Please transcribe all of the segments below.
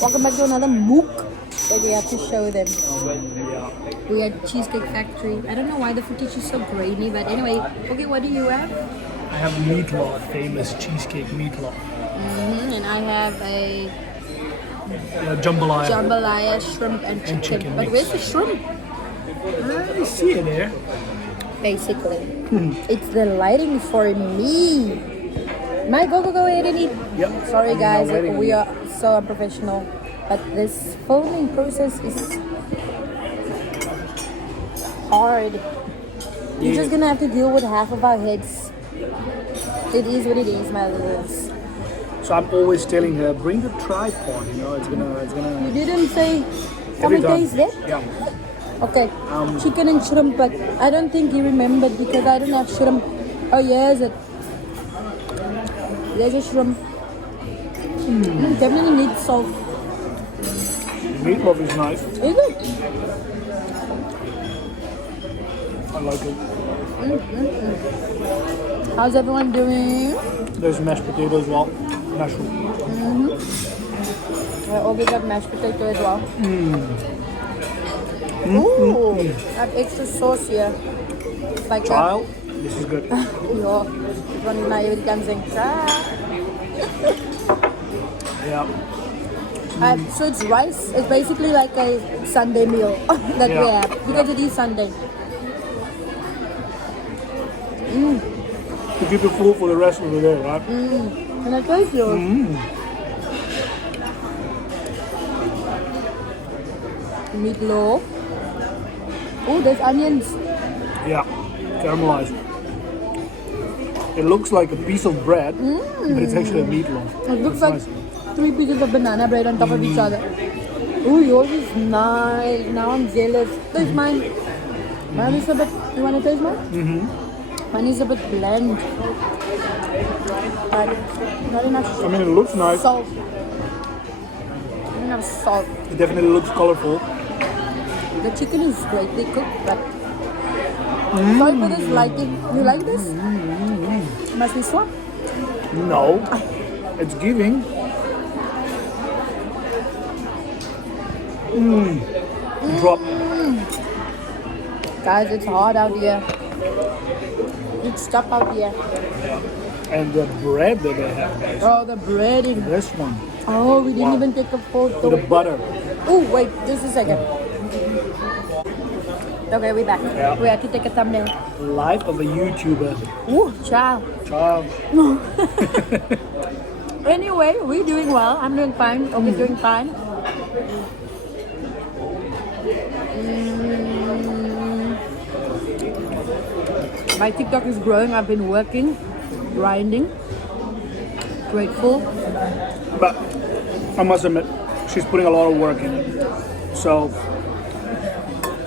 Welcome back to another MOOC that we have to show them. We are Cheesecake Factory. I don't know why the footage is so grainy, but anyway. Okay, what do you have? I have meatloaf, famous cheesecake meatloaf. And I have a Jambalaya. shrimp and chicken. But mix. where's the shrimp? You see it there. Basically. It's the lighting for me. Go ahead and eat. Yep. Sorry guys, lighting. we are so unprofessional. But this filming process is hard. You're just gonna have to deal with half of our heads. It is what it is, my littles. So I'm always telling her, bring the tripod. You know, it's gonna. You didn't say how Every many time. days there? Yeah. Okay, chicken and shrimp, but I don't think you remembered because I don't have shrimp. Oh, yes, it. There's a shrimp. Definitely needs salt. The meatloaf is nice. Is it? I like it. How's everyone doing? There's mashed potato as well. Mushroom. I always have mashed potato as well. Ooh, I have extra sauce here. Like Child, this is good. Yeah, this one is my every time saying, Yeah. so it's rice. It's basically like a Sunday meal that we have because it is Sunday. To keep you full for the rest of the day, right? Can I taste yours? Meatloaf. Oh, there's onions. Yeah. Caramelized. It looks like a piece of bread, but it's actually a meatloaf. It looks It's like nice. 3 pieces of banana bread on top of each other. Oh, yours is nice. Now I'm jealous. Taste mine. Mine is a bit. You want to taste mine? Mine is a bit bland. But not enough I mean, it looks nice. salt. Not enough salt. It definitely looks colorful. The chicken is greatly cooked, but sorry for this lighting. You like this? Must we swap? No. It's giving. Drop. Guys, it's hot out here. It's tough out here. And the bread that they have, guys. Oh, the bread is. This one. Oh, we didn't even take a photo. With the butter. Oh, wait, just a second. Okay, we're back. Yeah. We have to take a thumbnail. Life of a YouTuber. Ooh, ciao. Child. Anyway, we're doing well. I'm doing fine. Omi's doing fine. My TikTok is growing. I've been working, grinding. Grateful. But I must admit, she's putting a lot of work in it. So,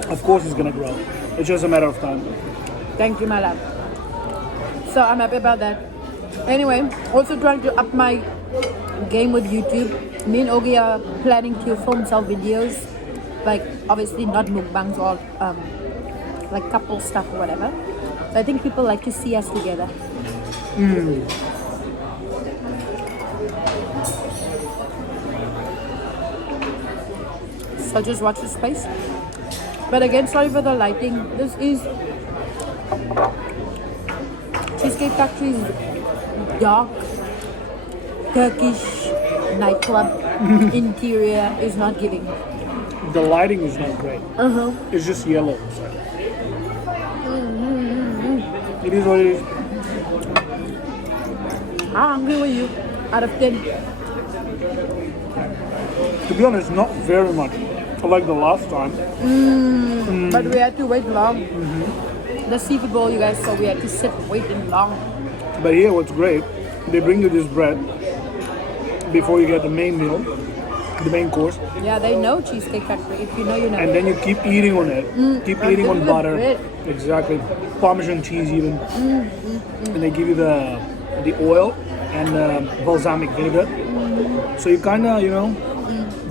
of course it's gonna grow. It's just a matter of time. Thank you, my love. So I'm happy about that. Anyway, also trying to up my game with YouTube. Me and Ogi are planning to film some videos, like obviously not mukbangs or like couple stuff or whatever. So I think people like to see us together. So just watch the space. But again, sorry for the lighting. This is Cheesecake Factory's dark Turkish nightclub. Interior is not giving. The lighting is not great. It's just yellow. So. It is what it is. How hungry were you out of 10? To be honest, not very much. Like the last time. But we had to wait long. The seafood bowl, you guys saw, we had to sit waiting long. But here, what's great, they bring you this bread before you get the main meal, the main course, Yeah, they know Cheesecake Factory. If you know, you know. and then you keep eating on it. Keep eating on this is the butter. bread. Exactly. Parmesan cheese even. And they give you the oil and balsamic vinegar. So you kind of,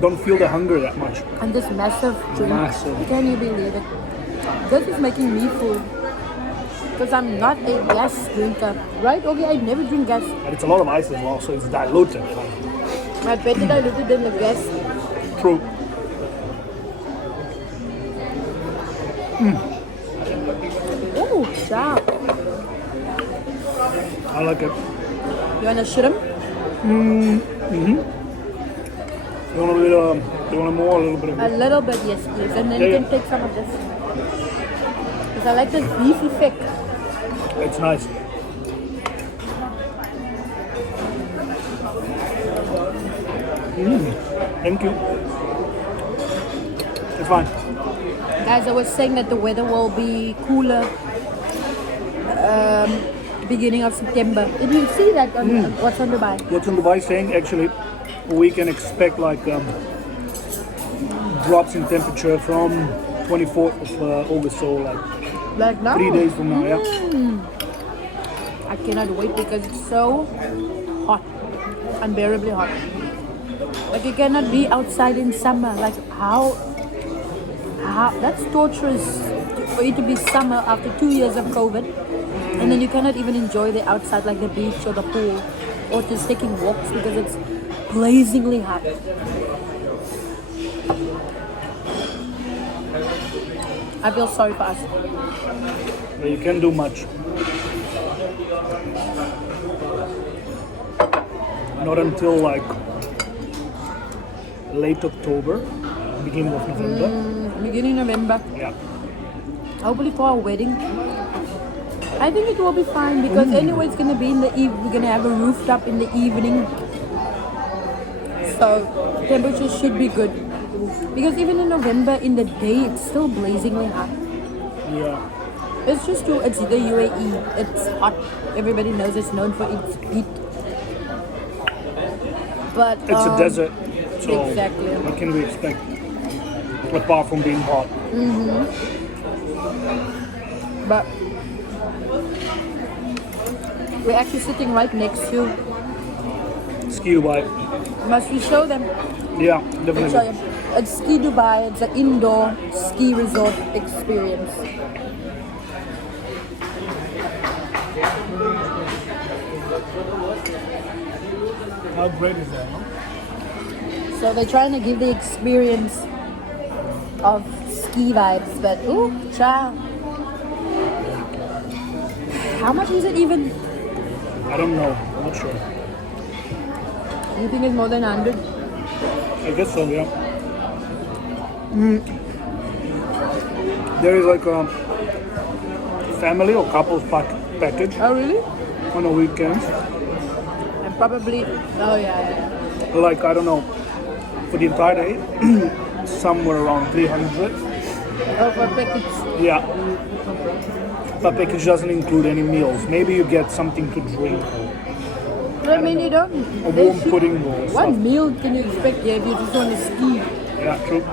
don't feel the hunger that much. And this massive drink. Massive. Can you believe it? This is making me full. Because I'm not a gas drinker. Right? Okay, I never drink gas. And it's a lot of ice as well, so it's diluted. I bet it diluted than the gas. True. Ooh, chow. I like it. You want a shrimp? You want a little, you want more, a little bit of A little bit, yes, please. And then you can take some of this. Because I like this beefy thick. It's nice. Thank you. It's fine. Guys, I was saying that the weather will be cooler beginning of September. Did you see that on what's on Dubai? What's on Dubai saying actually we can expect like drops in temperature from 24th of August, so Like now? 3 days from now, yeah. I cannot wait because it's so hot. Unbearably hot. Like you cannot be outside in summer. Like how that's torturous for it to be summer after 2 years of COVID. And then you cannot even enjoy the outside like the beach or the pool or just taking walks because it's blazingly hot. I feel sorry for us. But you can't do much. Not until like late October, beginning of November. Beginning November. Yeah. Hopefully for our wedding. I think it will be fine because anyway it's gonna be in the evening. We're gonna have a rooftop in the evening. So temperature should be good. Because even in November in the day it's still blazingly hot. Yeah. It's just it's the UAE. It's hot. Everybody knows it's known for its heat. But It's a desert. So exactly. what can we expect? Apart from being hot. But we're actually sitting right next to. Ski Dubai. Must we show them? Yeah, Show definitely. them. It's Ski Dubai. It's an indoor ski resort experience. How great is that? Huh? So they're trying to give the experience of ski vibes, but ooh, child. How much is it even? I don't know. I'm not sure. You think it's more than 100? I guess so, yeah. There is like a family or couples package Oh really? on the weekends. And probably. Oh yeah. Like, I don't know, for the entire day, somewhere around 300. Oh, for packets. Yeah. But package doesn't include any meals. Maybe you get something to drink. I mean, you don't. A they warm should- pudding or What stuff. meal can you expect here if you just want to ski? Yeah, true.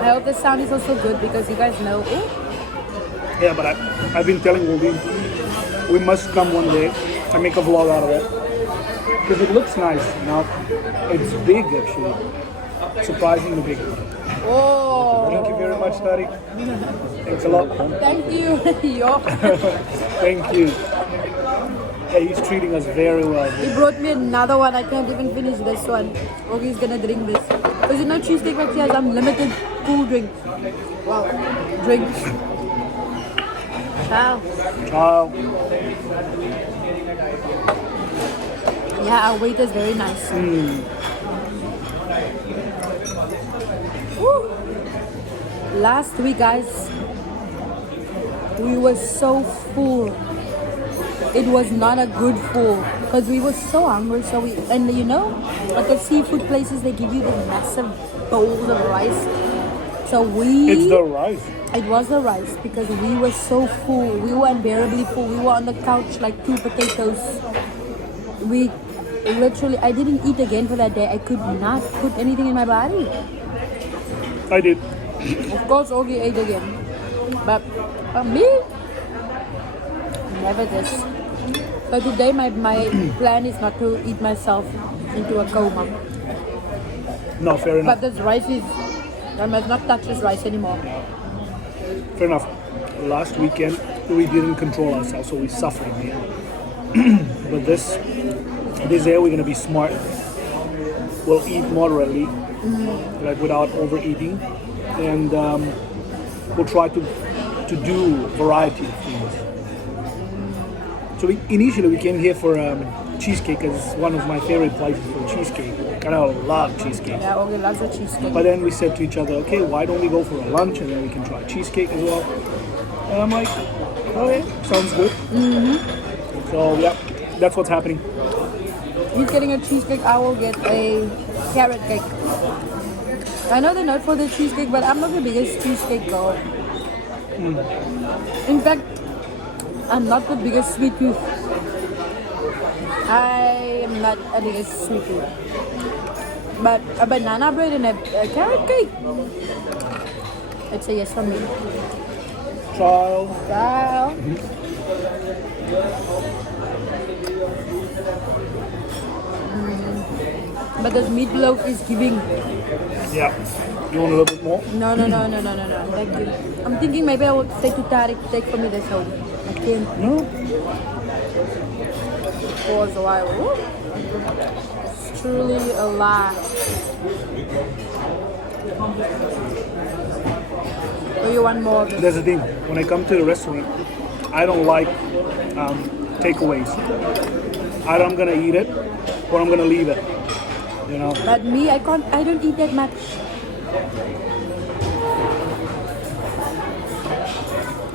I hope the sound is also good because you guys know. Ooh, Yeah, but I've been telling Woody, we must come one day and make a vlog out of it. Because it looks nice. Now, it's big actually. Surprisingly big. oh. Thank you very much, Tariq. Thanks a lot. Thank you. Yo. Thank you. Hey, he's treating us very well. He brought me another one. I can't even finish this one. Oh, he's gonna drink this. Because you know, Cheesecake actually has unlimited cool drinks. Wow. Drinks. Ciao. Ciao. Yeah, our waiter's very nice. Woo. Last week, guys, we were so full. It was not a good full because we were so hungry. So and you know, at the seafood places, they give you the massive bowls of rice. So It's the rice. it was the rice because we were so full. We were unbearably full. We were on the couch like 2 potatoes. We literally, I didn't eat again for that day. I could not put anything in my body. I did. Of course, Ogie ate again. But for me, never this. So today, my plan is not to eat myself into a coma. No, fair enough. But this rice is, I must not touch this rice anymore. Fair enough. Last weekend, we didn't control ourselves, so we suffered. But this this year we're gonna be smart. We'll eat moderately, like without overeating, and we'll try to do variety of things. So initially we came here for cheesecake, because it's one of my favorite places for cheesecake. And I love cheesecake. Yeah, okay, lots of cheesecake. But then we said to each other, okay, why don't we go for a lunch and then we can try cheesecake as well? And I'm like, okay, sounds good. So yeah, that's what's happening. He's getting a cheesecake, I will get a carrot cake. I know they're not for the cheesecake, but I'm not the biggest cheesecake girl. In fact, I'm not the biggest sweet tooth. I am not a biggest sweet tooth. But a banana bread and a carrot cake, it's a yes from me. Child. Wow. But this meatloaf is giving. Yeah. You want a little bit more? No. Thank you. I'm thinking maybe I would say to Tariq, take for me this home. I can't. No. Pause a while. It's truly a lie. Oh, you want more of this? There's the thing. When I come to the restaurant, I don't like takeaways. Either I'm gonna eat it or I'm gonna leave it. You know. But me, I don't eat that much.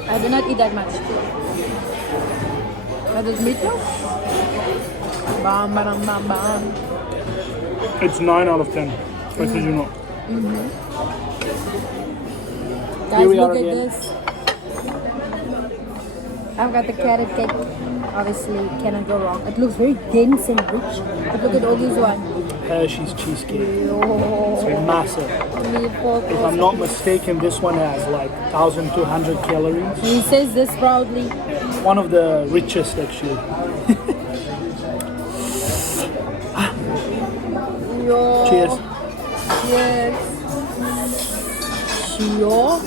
I do not eat that much. But this meatloaf? Bam, bam, bam, bam. It's 9 out of 10. Just as you know. Guys, we look are at again. this. I've got the carrot cake. Obviously, cannot go wrong. It looks very dense and rich. But look at all this one. Hershey's cheesecake. Oh, It's massive. If I'm not mistaken, this one has like 1,200 calories. He says this proudly. One of the richest, actually. Yo. Cheers. Yes. Sure.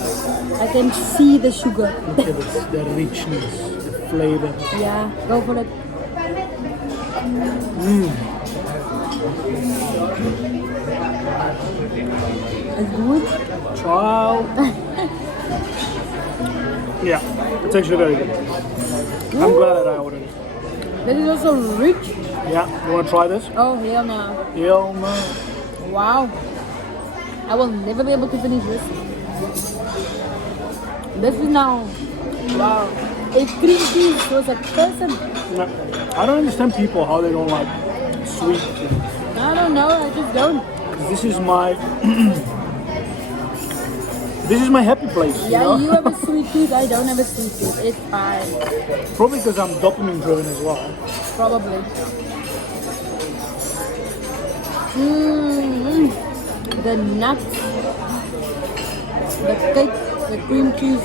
I can see the sugar. Look at this, the richness, the flavor. Yeah, go for it. It's good. Child. Yeah, it's actually very good. I'm glad that I ordered it. This is also rich. Yeah, you want to try this? Oh, hell no. Hell no. Wow. I will never be able to finish this. This is now. Wow. If cream cheese was a person. No, I don't understand people how they don't like sweet things. I don't know. I just don't. This is my this is my happy place. Yeah, you know? you have a sweet tooth. I don't have a sweet tooth. It's fine. Probably because I'm dopamine driven as well. Probably. The nuts, the cake, the cream cheese.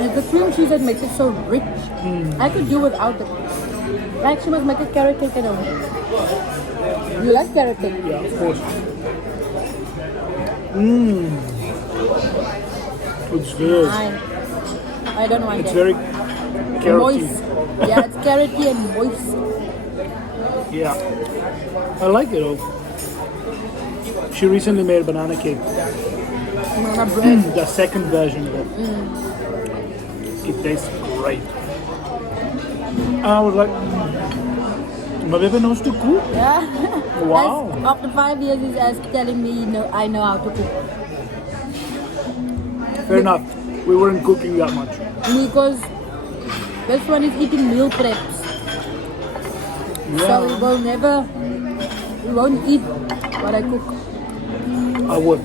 It's the cream cheese that makes it so rich. I could do without it. I actually must make a carrot cake at home. You like carrot cake? Yeah, of course. It's good. I don't want It's it. very carroty. Moist. Yeah, it's carroty and moist. Yeah, I like it though. She recently made a banana cake. Banana bread. The second version of it. It tastes great. I was like, my baby knows to cook. Yeah. Wow. After 5 years, he's telling me, no, I know how to cook. Fair enough. We weren't cooking that much. Because this one is eating meal preps. So he won't eat what I cook. I would.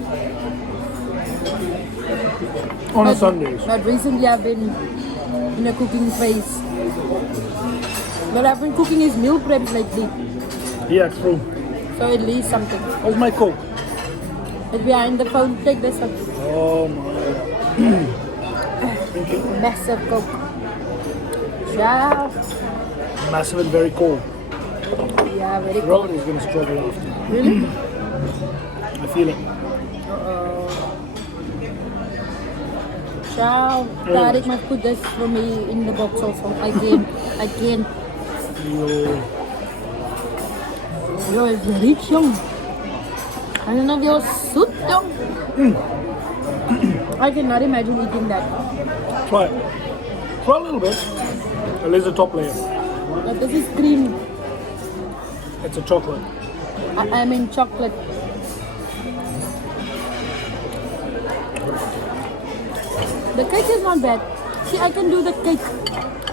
On a Sundays. But recently I've been in a cooking phase. But I've been cooking his meal preps lately. Yeah, true. So at least something. How's my Coke? It's behind the phone. Take this one. Oh my. Thank you. Massive Coke. Ciao. Massive and very cold. Yeah, very cool. Robert is gonna struggle after. Really? I feel it. Ciao. Tariq must put this for me in the box also. I can't. Yo. Yo, it's rich, young. I don't know if you're soup, young. I cannot imagine eating that. Try it. Try a little bit. At least the top layer. But this is cream. It's a chocolate. I mean chocolate. The cake is not bad. See, I can do the cake,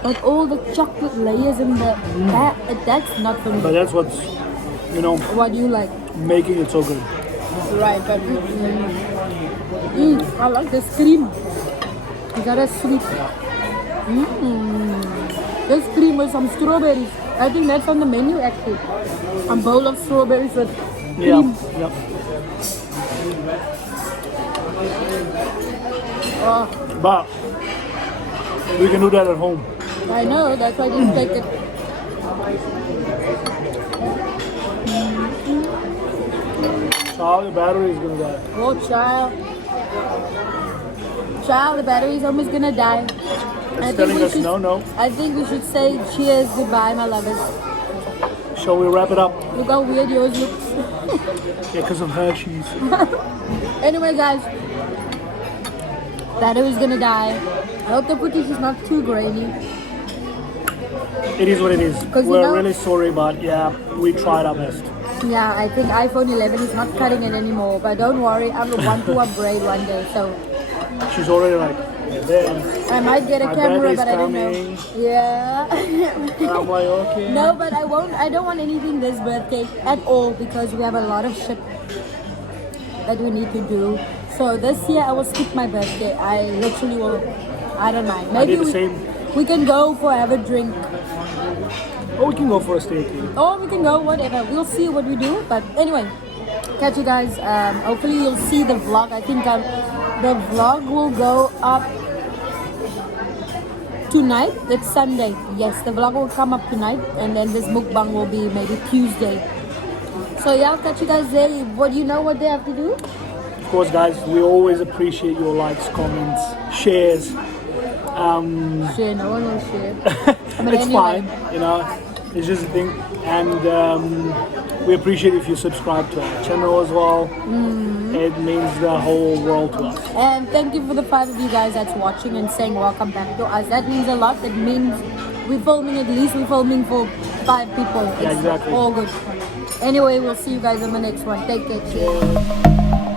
but all the chocolate layers in the that's not for me. But that's what's, you know, What do you like? making it so good. Right, but I like this cream. Is that a sweet? This cream with some strawberries. I think that's on the menu actually. A bowl of strawberries with cream. Yeah. Oh, But we can do that at home. I know, that's why I didn't take it. Child, the battery is gonna die. Oh, child. Child, the battery's almost gonna die. It's telling us no. I think we should say cheers, goodbye, my lovers. Shall we wrap it up? Look how weird yours looks. Yeah, because of Hershey's. Anyway, guys, battery's gonna die. I hope the footage is not too grainy. It is what it is. 'Cause We're you know- really sorry, but yeah, we tried our best. Yeah, I think iPhone 11 is not cutting it anymore. But don't worry, I will want to upgrade one day. So She's already like, yeah, there. I might get a My camera, battery's but I don't know. coming. Yeah. And I'm like, okay. No, but I won't. I don't want anything this birthday at all because we have a lot of shit that we need to do. So this year I will skip my birthday. I literally will. I don't mind. I did the same. we can go for have a drink, Or we can go for a steak. or we can go whatever. We'll see what we do. But anyway, catch you guys. Hopefully you'll see the vlog. I think the vlog will go up tonight. It's Sunday. Yes, the vlog will come up tonight, and then this mukbang will be maybe Tuesday. So yeah, I'll catch you guys there. What do you know what they have to do? Of course, guys, we always appreciate your likes, comments, shares. Share. No one will share. But It's anyway. fine, you know. It's just a thing, and we appreciate if you subscribe to our channel as well. It means the whole world to us. And thank you for the 5 of you guys that's watching and saying welcome back to us. That means a lot. That means we're filming for 5 people. It's Yeah, exactly. all good. Anyway, we'll see you guys on the next one. Take care. Cheers.